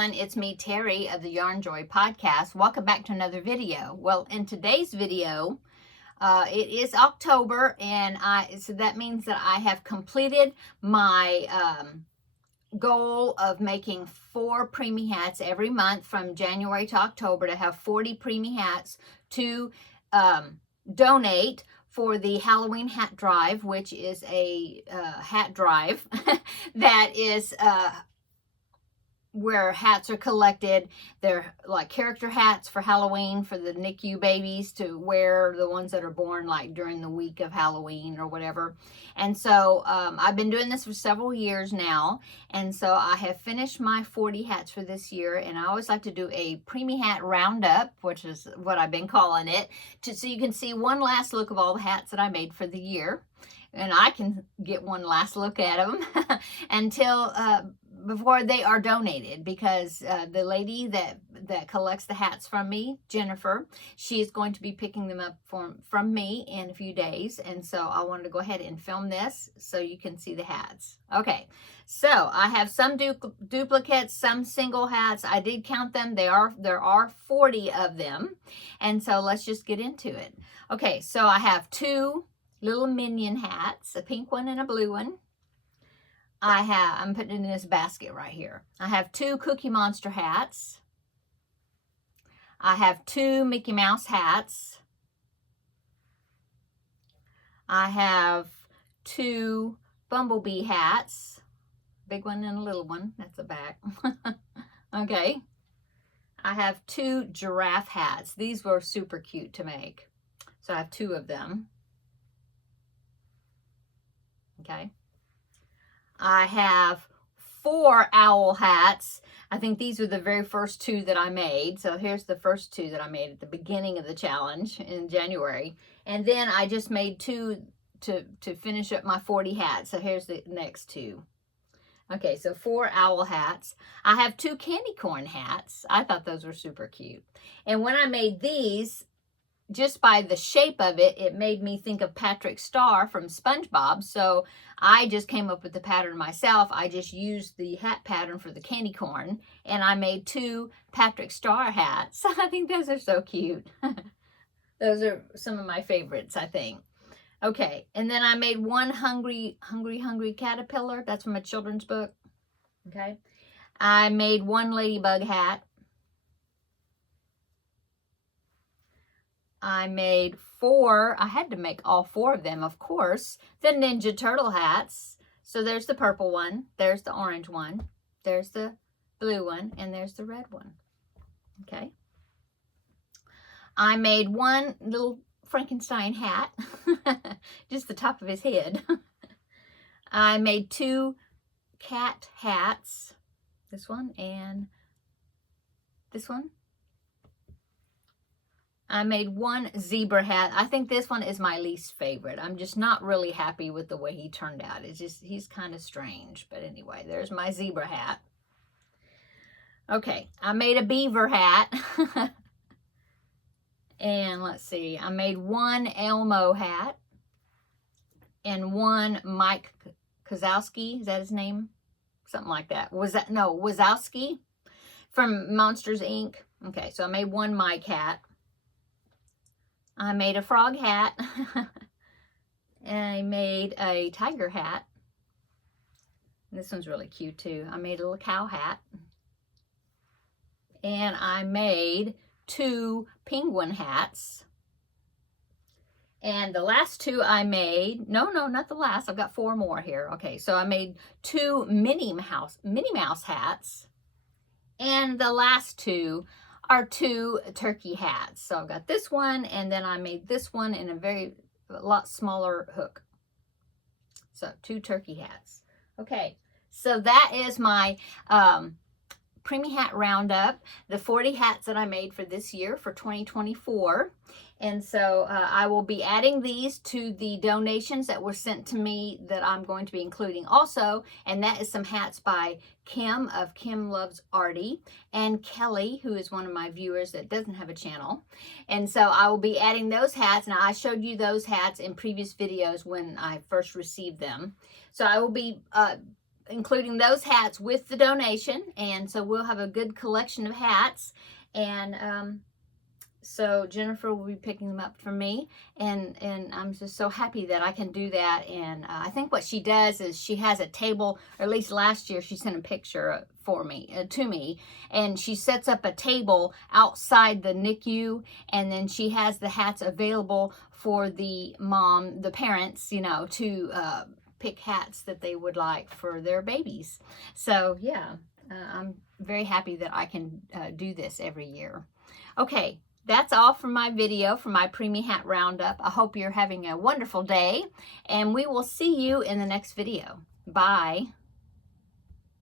everyone, it's me, Terri of the Yarn Joy podcast. Welcome back to another video. Well, in today's video, it is October, and so that means that I have completed my goal of making 4 preemie hats every month from January to October, to have 40 preemie hats to donate for the Halloween hat drive, which is a hat drive that is where hats are collected. They're like character hats for Halloween for the NICU babies to wear, the ones that are born like during the week of Halloween or whatever. And so I've been doing this for several years now, and so I have finished my 40 hats for this year. And I always like to do a Preemie Hat Roundup, which is what I've been calling it, so you can see one last look of all the hats that I made for the year, and I can get one last look at them until before they are donated, because the lady that collects the hats from me, Jennifer, she is going to be picking them up from me in a few days. And so I wanted to go ahead and film this so you can see the hats. Okay, so I have some duplicates, some single hats. I did count them. There are 40 of them. And so let's just get into it. Okay, so I have 2 little minion hats, a pink one and a blue one. I'm putting it in this basket right here. I have 2 Cookie Monster hats. I have 2 Mickey Mouse hats. I have 2 Bumblebee hats. Big one and a little one. That's the back. Okay. I have 2 giraffe hats. These were super cute to make. So I have 2 of them. Okay. I have 4 owl hats. I think these were the very first 2 that I made. So here's the first 2 that I made at the beginning of the challenge in January. And then I just made 2 to finish up my 40 hats. So here's the next 2. Okay, so 4 owl hats. I have 2 candy corn hats. I thought those were super cute. And when I made these, just by the shape of it, it made me think of Patrick Star from SpongeBob. So I just came up with the pattern myself. I just used the hat pattern for the candy corn, and I made 2 Patrick Star hats. I think those are so cute. Those are some of my favorites, I think. Okay, and then I made 1 Hungry Caterpillar. That's from a children's book. Okay. I made 1 Ladybug hat. I made 4, I had to make all 4 of them, of course, the Ninja Turtle hats. So there's the purple one, there's the orange one, there's the blue one, and there's the red one. Okay. I made 1 little Frankenstein hat, just the top of his head. I made 2 cat hats, this one and this one. I made 1 zebra hat. I think this one is my least favorite. I'm just not really happy with the way he turned out. It's just, he's kind of strange. But anyway, there's my zebra hat. Okay, I made a beaver hat. And let's see, I made 1 Elmo hat. And 1 Mike Kozowski. Is that his name? Something like that. Wazowski from Monsters, Inc. Okay, so I made 1 Mike hat. I made a frog hat. And I made a tiger hat. This one's really cute too. I made a little cow hat. And I made 2 penguin hats. And the last 2 I made, no, not the last. I've got 4 more here. Okay, so I made 2 Minnie Mouse hats. And the last 2 are 2 turkey hats. So I've got this one, and then I made this one in a lot smaller hook. So 2 turkey hats. Okay, so that is my Preemie Hat Roundup, the 40 hats that I made for this year, for 2024. And so I will be adding these to the donations that were sent to me that I'm going to be including also. And that is some hats by Kim of Kim Loves Artie, and Kelly, who is one of my viewers that doesn't have a channel. And so I will be adding those hats. Now, I showed you those hats in previous videos when I first received them. So I will be including those hats with the donation. And so we'll have a good collection of hats. And so Jennifer will be picking them up for me, and I'm just so happy that I can do that. And I think what she does is she has a table, or at least last year she sent a picture for me, to me, and she sets up a table outside the NICU, and then she has the hats available for the parents, you know, to pick hats that they would like for their babies. So yeah, I'm very happy that I can do this every year. Okay. That's all for my video, for my Preemie Hat Roundup. I hope you're having a wonderful day, and we will see you in the next video. Bye.